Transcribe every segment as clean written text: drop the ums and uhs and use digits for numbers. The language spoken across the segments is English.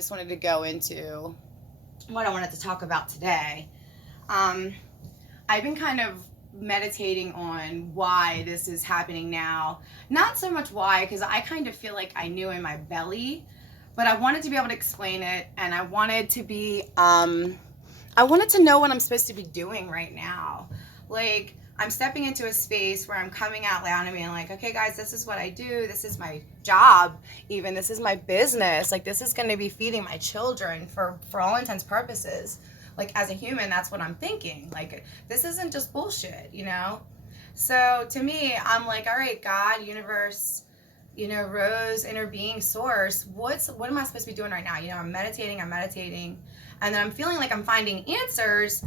Just wanted to go into what I wanted to talk about today. Um, I've been kind of meditating on why this is happening now. Not so much why, because I kind of feel like I knew in my belly, but I wanted to be able to explain it, and I wanted to know what I'm supposed to be doing right now. Like, I'm stepping into a space where I'm coming out loud and being like, okay, guys, this is what I do. This is my job. Even this is my business. Like, this is going to be feeding my children for all intents purposes. Like, as a human, that's what I'm thinking. Like, this isn't just bullshit, you know? So to me, I'm like, all right, God, universe, Rose, inner being, source, what am I supposed to be doing right now? I'm meditating, and then I'm feeling like I'm finding answers.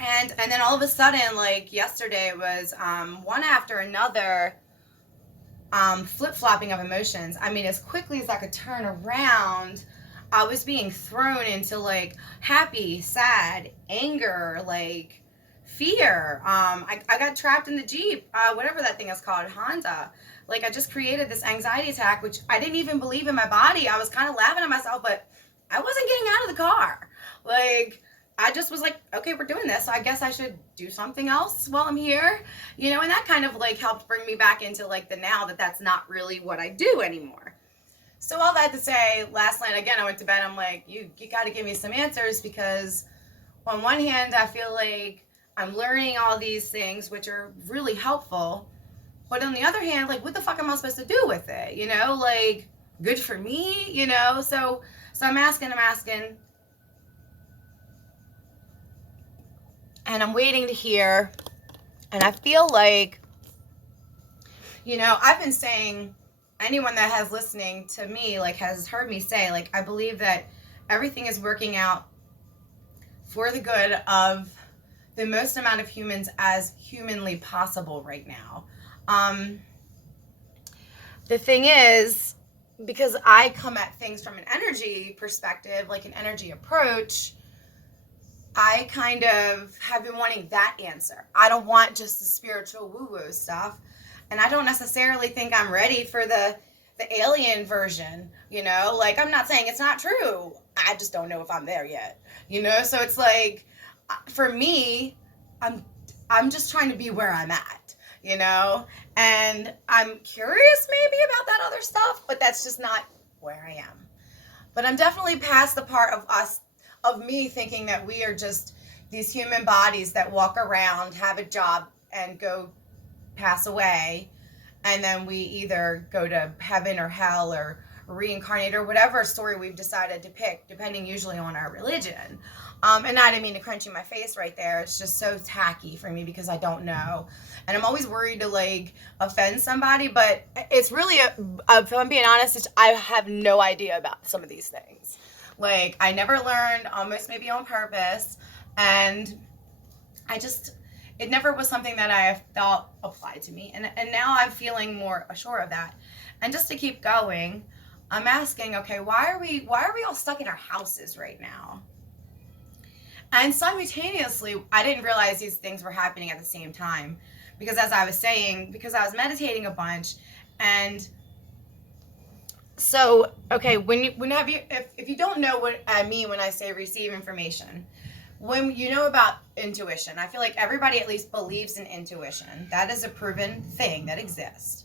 And then all of a sudden, like yesterday, it was one after another flip-flopping of emotions. I mean, as quickly as I could turn around, I was being thrown into like happy, sad, anger, like fear. I got trapped in the Jeep, whatever that thing is called, Honda. Like, I just created this anxiety attack, which I didn't even believe in my body. I was kind of laughing at myself, but I wasn't getting out of the car. Like, I just was like, okay, we're doing this, so I guess I should do something else while I'm here, and that kind of like helped bring me back into like the now, that's not really what I do anymore. So all that to say, last night again, I went to bed. I'm like, you got to give me some answers, because on one hand, I feel like I'm learning all these things, which are really helpful. But on the other hand, like, what the fuck am I supposed to do with it? Like, good for me, So I'm asking, and I'm waiting to hear. And I feel like, I've been saying, anyone that has listening to me, like, has heard me say, like, I believe that everything is working out for the good of the most amount of humans as humanly possible right now. The thing is, because I come at things from an energy perspective, like an energy approach, I kind of have been wanting that answer. I don't want just the spiritual woo-woo stuff. And I don't necessarily think I'm ready for the alien version, Like, I'm not saying it's not true. I just don't know if I'm there yet, So it's like, for me, I'm just trying to be where I'm at, And I'm curious maybe about that other stuff, but that's just not where I am. But I'm definitely past the part of me thinking that we are just these human bodies that walk around, have a job, and go pass away, and then we either go to heaven or hell or reincarnate or whatever story we've decided to pick, depending usually on our religion. And I didn't mean to crunch in my face right there. It's just so tacky for me because I don't know. And I'm always worried to like offend somebody, but it's really, if I'm being honest, I have no idea about some of these things. Like, I never learned, almost maybe on purpose, and it never was something that I felt applied to me. And now I'm feeling more assured of that. And just to keep going, I'm asking, okay, why are we all stuck in our houses right now? And simultaneously, I didn't realize these things were happening at the same time. Because as I was saying, because I was meditating a bunch, and so, okay, if you don't know what I mean when I say receive information, when you know about intuition, I feel like everybody at least believes in intuition. That is a proven thing that exists.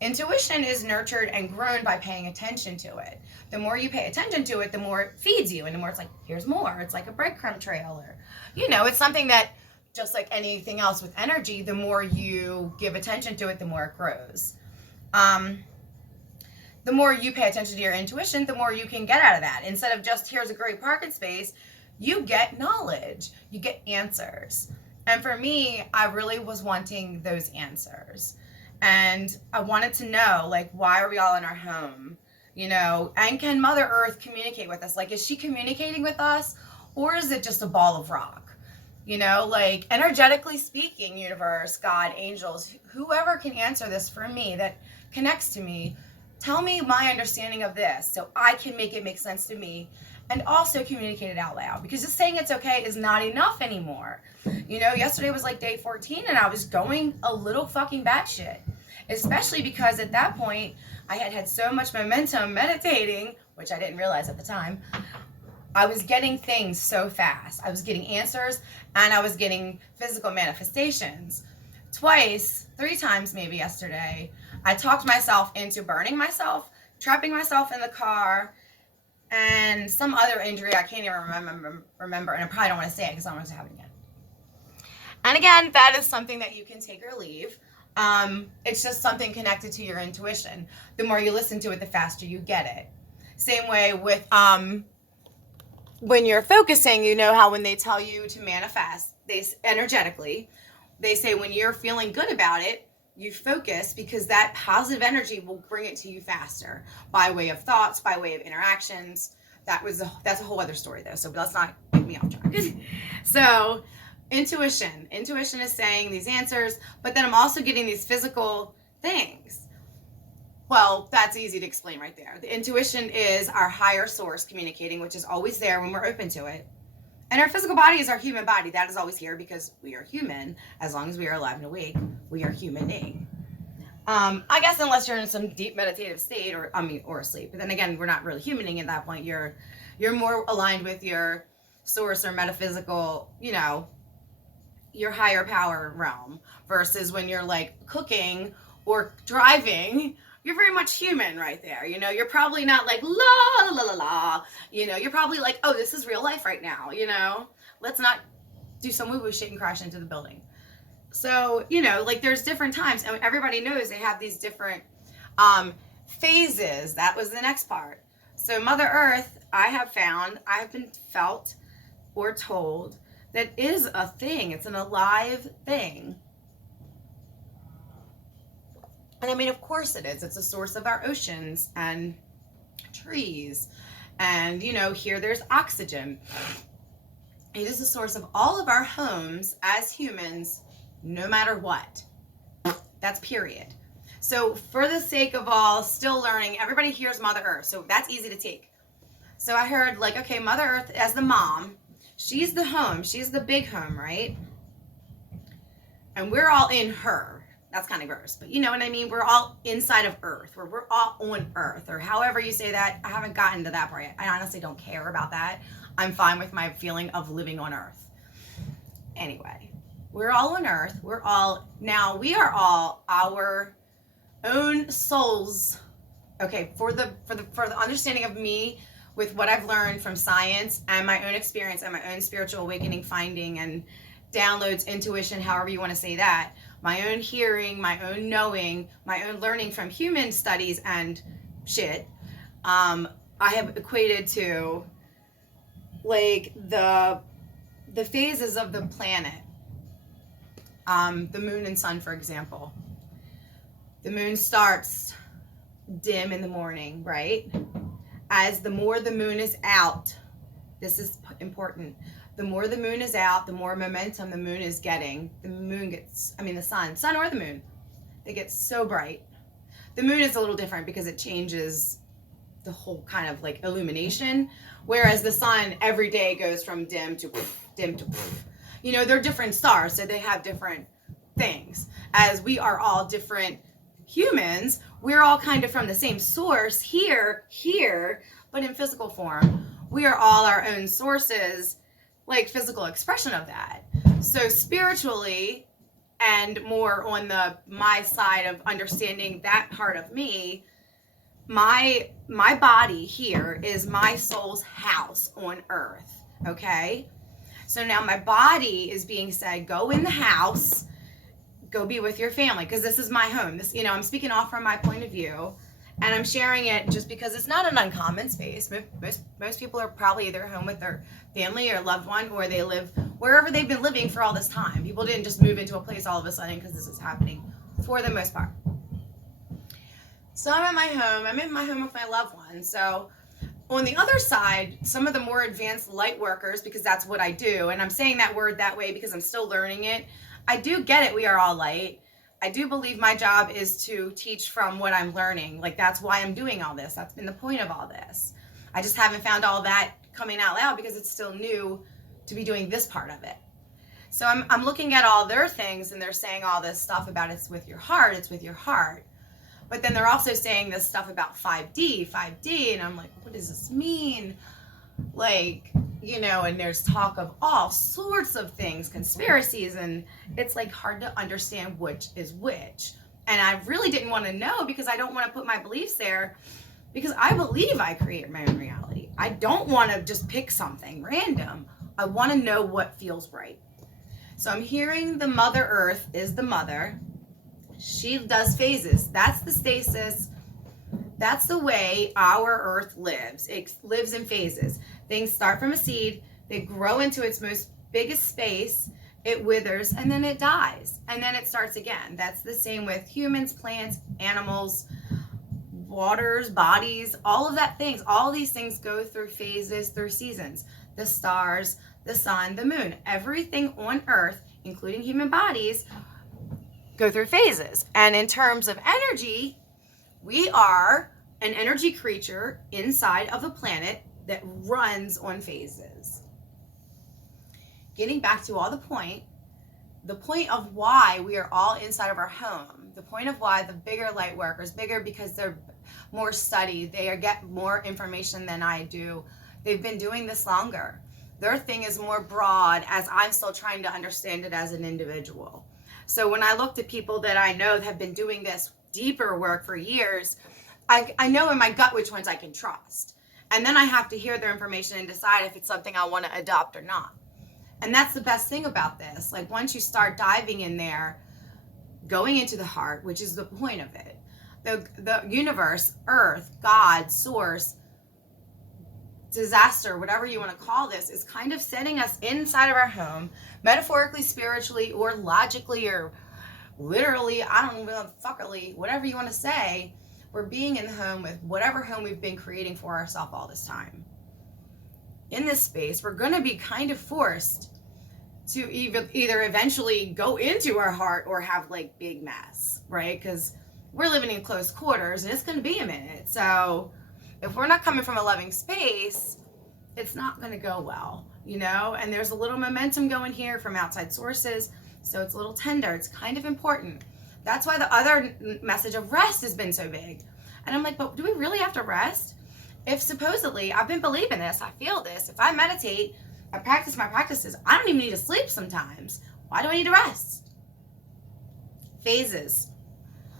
Intuition is nurtured and grown by paying attention to it. The more you pay attention to it, the more it feeds you, and the more it's like, here's more. It's like a breadcrumb trail, or, it's something that, just like anything else with energy, the more you give attention to it, the more it grows. The more you pay attention to your intuition, the more you can get out of that. Instead of just, here's a great parking space, you get knowledge, you get answers. And for me, I really was wanting those answers. And I wanted to know, like, why are we all in our home? And can Mother Earth communicate with us? Like, is she communicating with us, or is it just a ball of rock? Like, energetically speaking, universe, God, angels, whoever can answer this for me, that connects to me, tell me my understanding of this so I can make it make sense to me, and also communicate it out loud. Because just saying it's okay is not enough anymore. Yesterday was like day 14, and I was going a little fucking batshit. Especially because at that point, I had so much momentum meditating which I didn't realize at the time, I was getting things so fast. I was getting answers and I was getting physical manifestations. Twice, 3 times maybe yesterday, I talked myself into burning myself, trapping myself in the car, and some other injury I can't even remember, and I probably don't want to say it because I don't want to have it again. And again, that is something that you can take or leave. It's just something connected to your intuition. The more you listen to it, the faster you get it. Same way with when you're focusing, you know how when they tell you to manifest, they energetically, they say when you're feeling good about it, you focus because that positive energy will bring it to you faster by way of thoughts, by way of interactions. That's a whole other story though. So let's not get me off track. So intuition is saying these answers, but then I'm also getting these physical things. Well, that's easy to explain right there. The intuition is our higher source communicating, which is always there when we're open to it. And our physical body is our human body. That is always here because we are human. As long as we are alive and awake, we are humaning. I guess unless you're in some deep meditative state or asleep. But then again, we're not really humaning at that point. You're more aligned with your source or metaphysical, your higher power realm versus when you're like cooking or driving. You're very much human right there. You're probably not like la la la la. You're probably like, oh, this is real life right now. Let's not do some woo-woo shit and crash into the building. So, like there's different times, and everybody knows they have these different phases. That was the next part. So Mother Earth, I have been felt or told that is a thing. It's an alive thing. And I mean, of course it is. It's a source of our oceans and trees. And, here there's oxygen. It is a source of all of our homes as humans, no matter what. That's period. So for the sake of all still learning, everybody hears Mother Earth. So that's easy to take. So I heard okay, Mother Earth as the mom, she's the home. She's the big home, right? And we're all in her. That's kind of gross, but you know what I mean? We're all inside of Earth, or we're all on Earth, or however you say that. I haven't gotten to that part yet. I honestly don't care about that. I'm fine with my feeling of living on Earth. Anyway, we're all on Earth. We are all our own souls. Okay, for the understanding of me with what I've learned from science and my own experience and my own spiritual awakening, finding and downloads, intuition, however you want to say that, my own hearing, my own knowing, my own learning from human studies and shit, I have equated to like the phases of the planet. The moon and sun, for example. The moon starts dim in the morning, right? As the more the moon is out, this is important. The more the moon is out, the more momentum the moon is getting. The sun or the moon, they get so bright. The moon is a little different because it changes the whole kind of like illumination, whereas the sun every day goes from dim to poof, dim to poof. They're different stars, so they have different things. As we are all different humans, we're all kind of from the same source here, but in physical form. We are all our own sources, like physical expression of that. So spiritually, and more on my side of understanding that part of me, my body here is my soul's house on Earth. Okay, so now my body is being said, go in the house, go be with your family, because this is my home. This, I'm speaking off from my point of view, and I'm sharing it just because it's not an uncommon space. Most people are probably either home with their family or loved one, or they live wherever they've been living for all this time. People didn't just move into a place all of a sudden because this is happening, for the most part. So I'm in my home with my loved one. So on the other side, some of the more advanced light workers, because that's what I do, and I'm saying that word that way because I'm still learning it. I do get it. We are all light. I do believe my job is to teach from what I'm learning. Like, that's why I'm doing all this. That's been the point of all this. I just haven't found all that coming out loud because it's still new to be doing this part of it. So I'm looking at all their things, and they're saying all this stuff about it's with your heart. But then they're also saying this stuff about 5D, and I'm like, what does this mean? Like, and there's talk of all sorts of things, conspiracies, and it's like hard to understand which is which. And I really didn't want to know because I don't want to put my beliefs there, because I believe I create my own reality. I don't want to just pick something random. I want to know what feels right. So I'm hearing the Mother Earth is the mother. She does phases. That's the stasis. That's the way our Earth lives. It lives in phases. Things start from a seed. They grow into its most biggest space. It withers, and then it dies. And then it starts again. That's the same with humans, plants, animals, waters, bodies, all of that things. All these things go through phases, through seasons. The stars, the sun, the moon, everything on Earth, including human bodies, go through phases. And in terms of energy, we are an energy creature inside of a planet that runs on phases. Getting back to the point of why we are all inside of our home, the point of why the bigger light workers, bigger because they're more studied, they get more information than I do. They've been doing this longer. Their thing is more broad, as I'm still trying to understand it as an individual. So when I looked at people that I know that have been doing this deeper work for years, I know in my gut which ones I can trust. And then I have to hear their information and decide if it's something I want to adopt or not. And that's the best thing about this. Like, once you start diving in there, going into the heart, which is the point of it, the universe, Earth, God, source, disaster, whatever you want to call this, is kind of setting us inside of our home, metaphorically, spiritually, or logically, or literally, I don't know, fuckerly, whatever you want to say. We're being in the home with whatever home we've been creating for ourselves all this time. In this space, we're going to be kind of forced to either eventually go into our heart or have like big mess, right? Because we're living in close quarters and it's going to be a minute. So if we're not coming from a loving space, it's not going to go well, and there's a little momentum going here from outside sources. So it's a little tender. It's kind of important. That's why the other message of rest has been so big. And I'm like, but do we really have to rest? If supposedly I've been believing this, I feel this. If I meditate, I practice my practices, I don't even need to sleep sometimes. Why do I need to rest? Phases.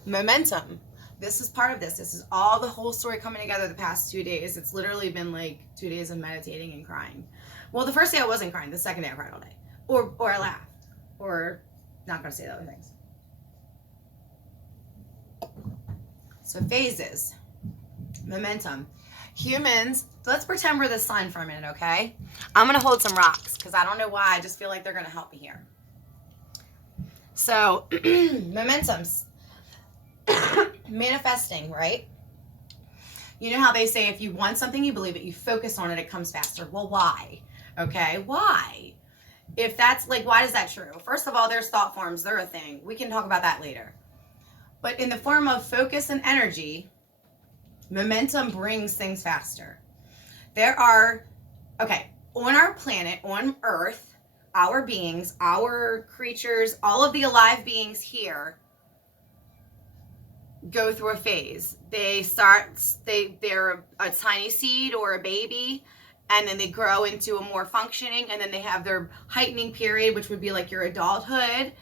Momentum. This is part of this. This is all the whole story coming together the past 2 days. It's literally been like 2 days of meditating and crying. Well, the first day I wasn't crying. The second day I cried all day. Or I laughed. Or not going to say the other things. So phases. Momentum. Humans, let's pretend we're the sun for a minute, okay? I'm going to hold some rocks because I don't know why. I just feel like they're going to help me here. So, momentums. Manifesting, right? You know how they say if you want something, you believe it, you focus on it, it comes faster. Well, why? Okay, why? If that's like, why is that true? First of all, there's thought forms. They're a thing. We can talk about that later. But in the form of focus and energy, momentum brings things faster. On our planet, on Earth, our beings, our creatures, all of the alive beings here go through a phase. They're a tiny seed or a baby, and then they grow into a more functioning, and then they have their heightening period, which would be like your adulthood,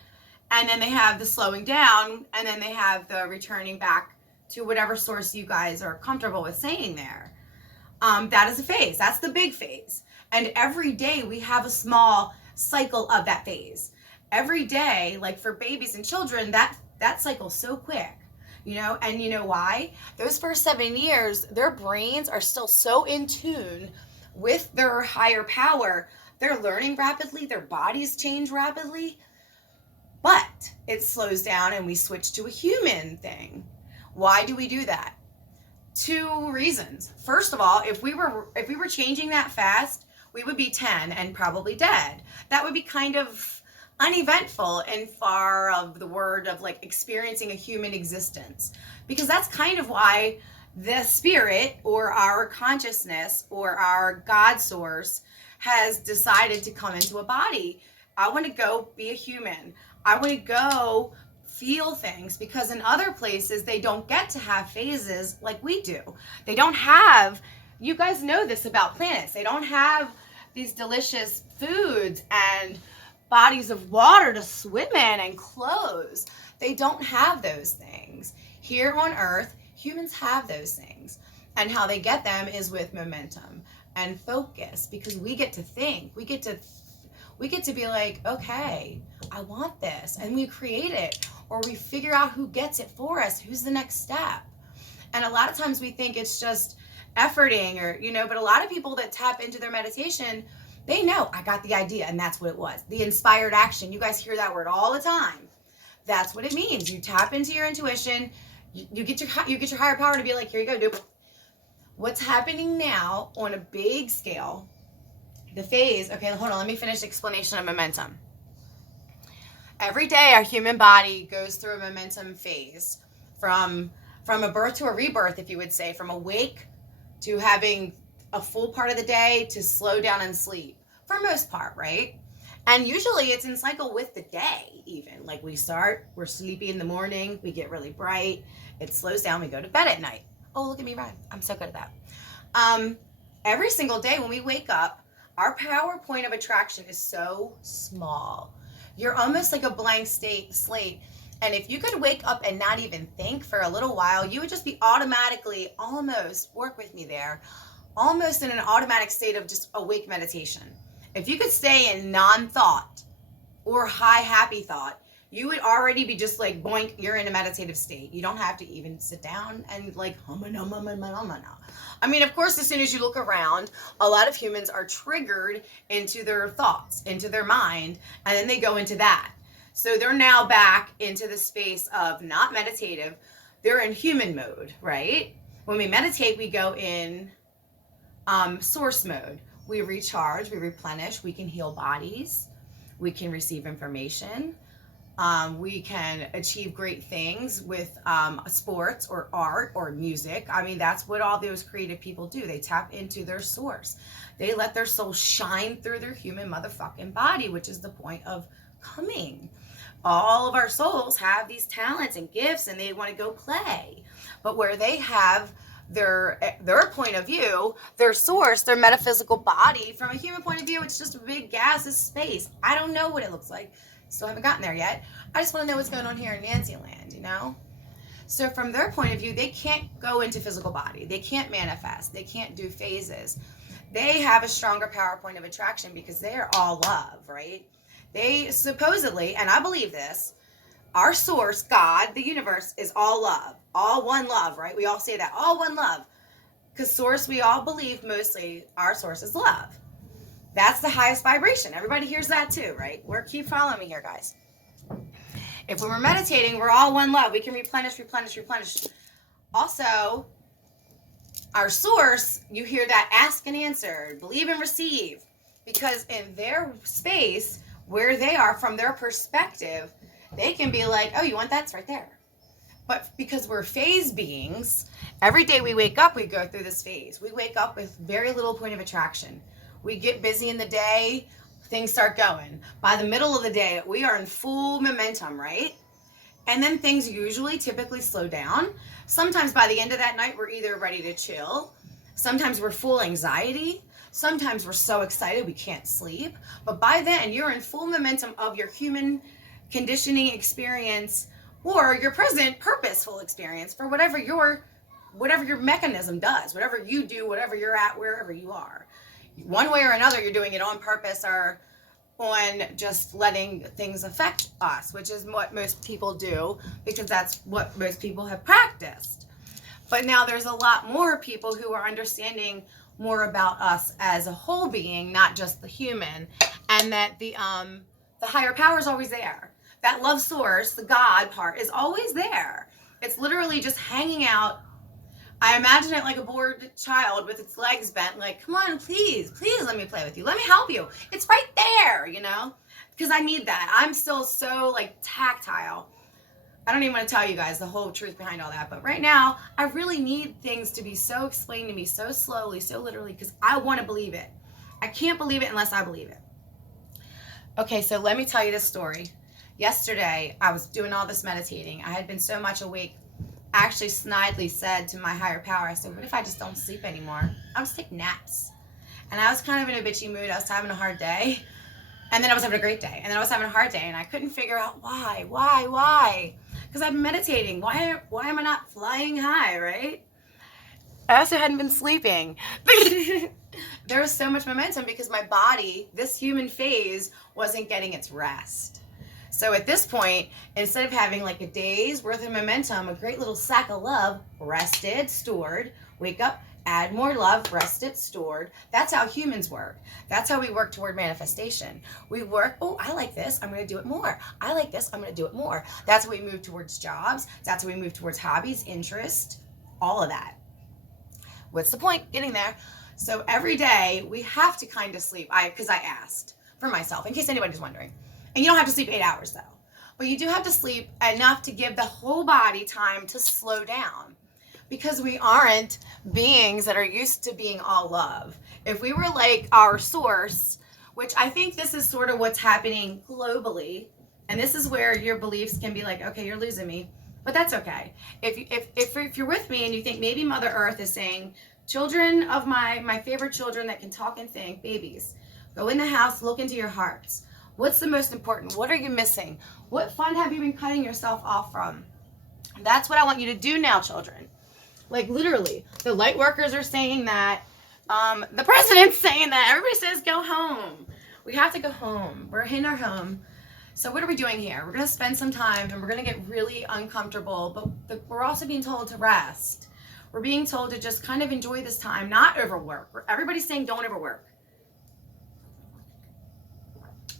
and then they have the slowing down, and then they have the returning back to whatever source you guys are comfortable with saying there. That is a phase. That's the big phase. And every day we have a small cycle of that phase. Every day, like for babies and children, that cycle's so quick, and you know why? Those first 7 years, their brains are still so in tune with their higher power. They're learning rapidly. Their bodies change rapidly. But it slows down and we switch to a human thing. Why do we do that? 2 reasons. First of all, if we were changing that fast, we would be 10 and probably dead. That would be kind of uneventful and far of the word of like experiencing a human existence. Because that's kind of why the spirit or our consciousness or our God source has decided to come into a body. I want to go be a human. I want to go feel things, because in other places they don't get to have phases like we do. They don't have, you guys know this about planets, they don't have these delicious foods and bodies of water to swim in and clothes. They don't have those things. Here on Earth, humans have those things. And how they get them is with momentum and focus, because we get to think. We get to be like, okay, I want this, and we create it, or we figure out who gets it for us, who's the next step. And a lot of times we think it's just efforting, or, but a lot of people that tap into their meditation, they know, I got the idea, and that's what it was. The inspired action. You guys hear that word all the time. That's what it means. You tap into your intuition. You get your higher power to be like, here you go, do it. What's happening now on a big scale, the phase, okay, hold on, let me finish the explanation of momentum. Every day our human body goes through a momentum phase, from a birth to a rebirth, if you would say, from awake to having a full part of the day to slow down and sleep, for most part, right? And usually it's in cycle with the day even. Like we're sleepy in the morning, we get really bright, it slows down, we go to bed at night. Oh, look at me rhyme. I'm so good at that. Every single day when we wake up, our power point of attraction is so small. You're almost like a blank slate. And if you could wake up and not even think for a little while, you would just be automatically, almost, work with me there, almost in an automatic state of just awake meditation. If you could stay in non-thought or high happy thought, you would already be just like, boink, you're in a meditative state. You don't have to even sit down and like, I mean, of course, as soon as you look around, a lot of humans are triggered into their thoughts, into their mind, and then they go into that. So they're now back into the space of not meditative. They're in human mode, right? When we meditate, we go in source mode. We recharge, we replenish, we can heal bodies, we can receive information. We can achieve great things with sports or art or music. I mean, that's what all those creative people do. They tap into their source. They let their soul shine through their human motherfucking body, which is the point of coming. All of our souls have these talents and gifts, and they want to go play. But where they have their point of view, their source, their metaphysical body, from a human point of view, it's just a big gaseous space. I don't know what it looks like. Still haven't gotten there yet. I just want to know what's going on here in Nancy land, So from their point of view, they can't go into physical body. They can't manifest. They can't do phases. They have a stronger power point of attraction because they are all love, right? They supposedly, and I believe this, our source, God, the universe, is all love. All one love, right? We all say that. All one love. Because source, we all believe mostly our source is love. That's the highest vibration. Everybody hears that too, right? Keep following me here, guys. If we were meditating, we're all one love. We can replenish. Also, our source, you hear that ask and answer, believe and receive. Because in their space, where they are, from their perspective, they can be like, oh, you want that? It's right there. But because we're phase beings, every day we wake up, we go through this phase. We wake up with very little point of attraction. We get busy in the day, things start going. By the middle of the day, we are in full momentum, right? And then things usually typically slow down. Sometimes by the end of that night, we're either ready to chill. Sometimes we're full anxiety. Sometimes we're so excited we can't sleep. But by then, you're in full momentum of your human conditioning experience, or your present purposeful experience for whatever your mechanism does, whatever you do, whatever you're at, wherever you are. One way or another, you're doing it on purpose or on just letting things affect us, which is what most people do because that's what most people have practiced. But now there's a lot more people who are understanding more about us as a whole being, not just the human, and that the higher power is always there. That love source, the God part, is always there. It's literally just hanging out. I imagine it like a bored child with its legs bent, like, come on, please let me play with you. Let me help you. It's right there, because I need that. I'm still so like tactile. I don't even want to tell you guys the whole truth behind all that. But right now, I really need things to be so explained to me so slowly, so literally, because I want to believe it. I can't believe it unless I believe it. Okay, so let me tell you this story. Yesterday, I was doing all this meditating. I had been so much awake. I actually snidely said to my higher power, I said, what if I just don't sleep anymore? I'll just take naps. And I was kind of in a bitchy mood. I was having a hard day. And then I was having a great day. And then I was having a hard day. And I couldn't figure out why. Because I've been meditating. Why am I not flying high, right? I also hadn't been sleeping. There was so much momentum because my body, this human phase, wasn't getting its rest. So at this point, instead of having like a day's worth of momentum, a great little sack of love, rested, stored, wake up, add more love, rested, stored. That's how humans work. That's how we work toward manifestation. We work, oh, I like this, I'm going to do it more. I like this, I'm going to do it more. That's how we move towards jobs. That's how we move towards hobbies, interest, all of that. What's the point? Getting there. So every day we have to kind of sleep. Because I asked for myself, in case anybody's wondering. And you don't have to sleep 8 hours though. But you do have to sleep enough to give the whole body time to slow down. Because we aren't beings that are used to being all love. If we were like our source, which I think this is sort of what's happening globally, and this is where your beliefs can be like, okay, you're losing me. But that's okay. If you're with me and you think maybe Mother Earth is saying, children of my favorite children that can talk and think, babies, go in the house, look into your hearts. What's the most important? What are you missing? What fun have you been cutting yourself off from? That's what I want you to do now, children. Like literally, the Lightworkers are saying that. The president's saying that. Everybody says go home. We have to go home. We're in our home. So what are we doing here? We're going to spend some time and we're going to get really uncomfortable, but we're also being told to rest. We're being told to just kind of enjoy this time, not overwork. Everybody's saying don't overwork.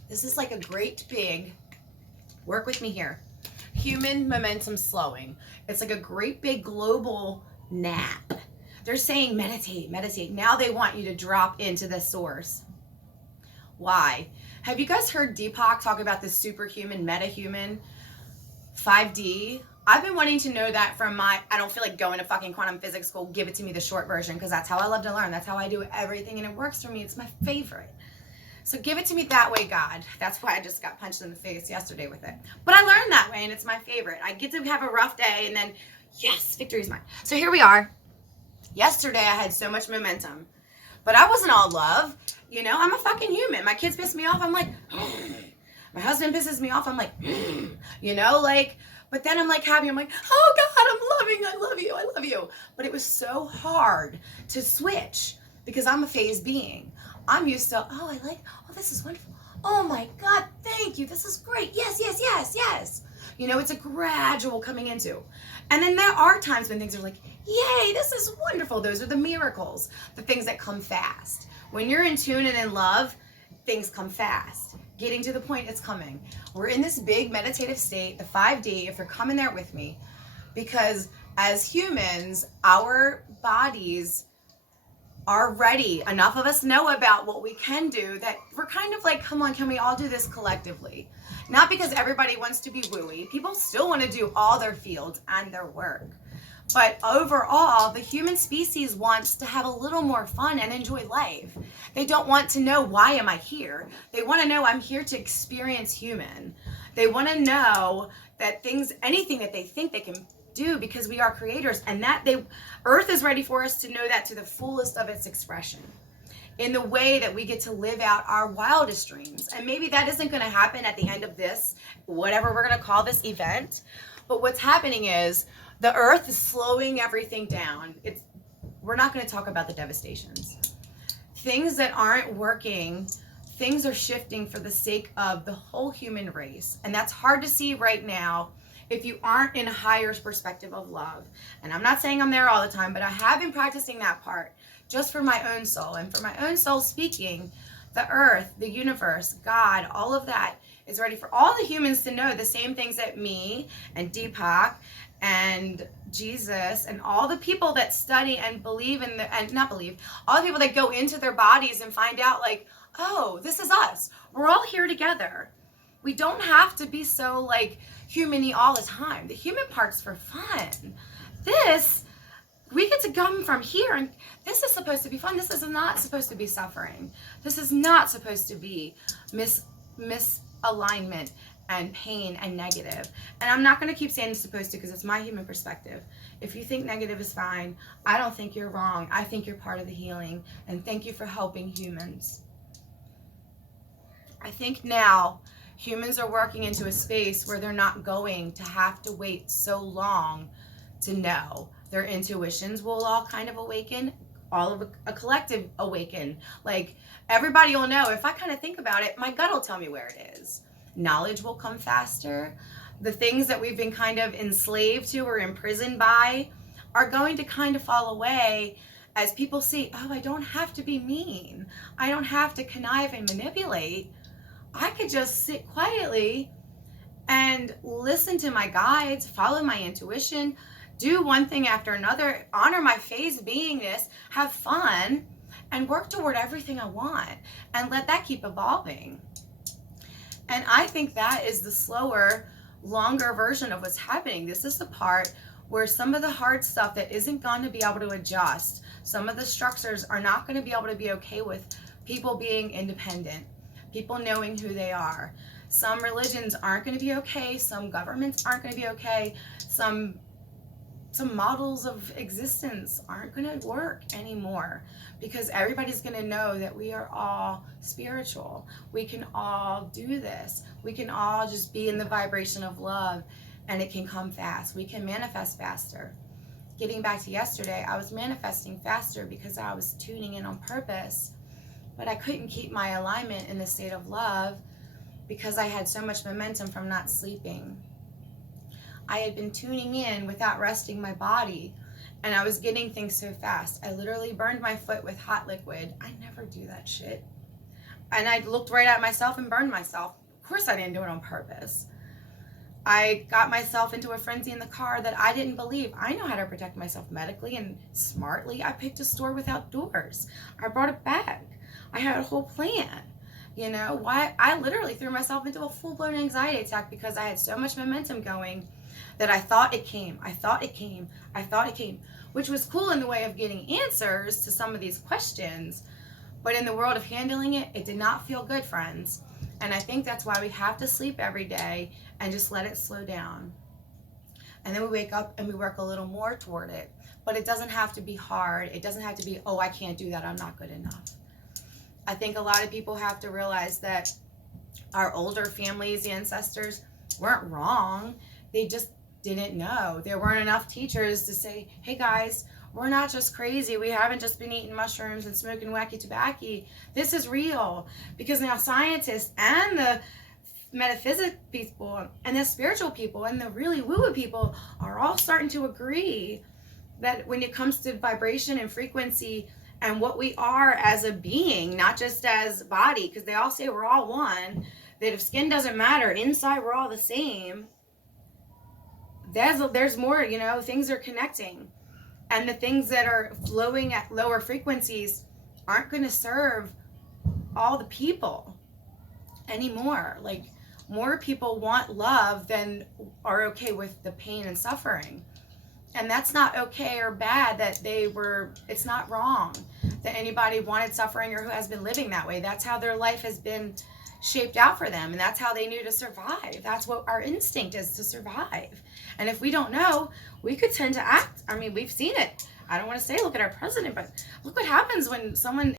This is like a great big, work with me here, human momentum slowing. It's like a great big global nap. They're saying meditate, meditate. Now they want you to drop into the source. Why? Have you guys heard Deepak talk about this superhuman, metahuman, 5D? I've been wanting to know that from I don't feel like going to fucking quantum physics school. Give it to me the short version because that's how I love to learn. That's how I do everything and it works for me. It's my favorite. So give it to me that way, God. That's why I just got punched in the face yesterday with it. But I learned that way and it's my favorite. I get to have a rough day and then, yes, victory's mine. So here we are. Yesterday I had so much momentum, but I wasn't all love. You know, I'm a fucking human. My kids piss me off. I'm like, my husband pisses me off. I'm like, you know, like, but then I'm like happy. I'm like, oh God, I'm loving. I love you. I love you. But it was so hard to switch because I'm a phase being. I'm used to, oh, I like, oh, this is wonderful. Oh my God, thank you. This is great. Yes, yes, yes, yes. You know, it's a gradual coming into. And then there are times when things are like, yay, this is wonderful. Those are the miracles, the things that come fast. When you're in tune and in love, things come fast. Getting to the point, it's coming. We're in this big meditative state, the 5D, if you're coming there with me, because as humans, our bodies are ready. Enough of us know about what we can do that we're kind of like, come on, can we all do this collectively? Not because everybody wants to be wooey. People still want to do all their fields and their work. But overall, the human species wants to have a little more fun and enjoy life. They don't want to know, why am I here? They want to know, I'm here to experience human. They want to know that anything that they think they can do, because we are creators, and that Earth is ready for us to know that to the fullest of its expression in the way that we get to live out our wildest dreams. And maybe that isn't going to happen at the end of this, whatever we're going to call this event. But what's happening is the Earth is slowing everything down. We're not going to talk about the devastations. Things that aren't working, things are shifting for the sake of the whole human race. And that's hard to see right now if you aren't in a higher perspective of love. And I'm not saying I'm there all the time, but I have been practicing that part just for my own soul. And for my own soul speaking, the earth, the universe, God, all of that is ready for all the humans to know the same things that me and Deepak and Jesus and all the people that study and believe in all the people that go into their bodies and find out like, oh, this is us. We're all here together. We don't have to be so like human-y all the time. The human part's for fun. We get to come from here, and this is supposed to be fun. This is not supposed to be suffering. This is not supposed to be misalignment and pain and negative. And I'm not going to keep saying it's supposed to because it's my human perspective. If you think negative is fine, I don't think you're wrong. I think you're part of the healing. And thank you for helping humans. I think now humans are working into a space where they're not going to have to wait so long to know. Their intuitions will all kind of awaken, all of a collective awaken. Like everybody will know. If I kind of think about it, my gut will tell me where it is. Knowledge will come faster. The things that we've been kind of enslaved to or imprisoned by are going to kind of fall away as people see, oh, I don't have to be mean. I don't have to connive and manipulate. I could just sit quietly and listen to my guides, follow my intuition, do one thing after another, honor my phase beingness, have fun, and work toward everything I want, and let that keep evolving. And I think that is the slower, longer version of what's happening. This is the part where some of the hard stuff that isn't going to be able to adjust, some of the structures are not going to be able to be okay with people being independent, people knowing who they are. Some religions aren't going to be okay. Some governments aren't going to be okay. Some models of existence aren't going to work anymore because everybody's going to know that we are all spiritual. We can all do this. We can all just be in the vibration of love, and it can come fast. We can manifest faster. Getting back to yesterday, I was manifesting faster because I was tuning in on purpose, but I couldn't keep my alignment in the state of love because I had so much momentum from not sleeping. I had been tuning in without resting my body, and I was getting things so fast. I literally burned my foot with hot liquid. I never do that shit. And I looked right at myself and burned myself. Of course I didn't do it on purpose. I got myself into a frenzy in the car that I didn't believe. I know how to protect myself medically and smartly. I picked a store without doors. I brought a bag. I had a whole plan. You know, why? I literally threw myself into a full-blown anxiety attack because I had so much momentum going that I thought it came, which was cool in the way of getting answers to some of these questions. But in the world of handling it, it did not feel good, friends. And I think that's why we have to sleep every day and just let it slow down. And then we wake up and we work a little more toward it. But it doesn't have to be hard. It doesn't have to be, oh, I can't do that. I'm not good enough. I think a lot of people have to realize that our older families, ancestors, weren't wrong. They just didn't know. There weren't enough teachers to say, hey guys, we're not just crazy. We haven't just been eating mushrooms and smoking wacky tobacco. This is real. Because now scientists and the metaphysics people and the spiritual people and the really woo-woo people are all starting to agree that when it comes to vibration and frequency and what we are as a being, not just as body, because they all say we're all one, that if skin doesn't matter, inside we're all the same. There's more, you know, things are connecting. And the things that are flowing at lower frequencies aren't going to serve all the people anymore. Like, more people want love than are okay with the pain and suffering. And that's not okay or bad that it's not wrong that anybody wanted suffering or who has been living that way. That's how their life has been shaped out for them, and that's how they knew to survive. That's what our instinct is, to survive. And if we don't know, we could tend to act. I mean, we've seen it. I don't want to say look at our president, but look what happens when someone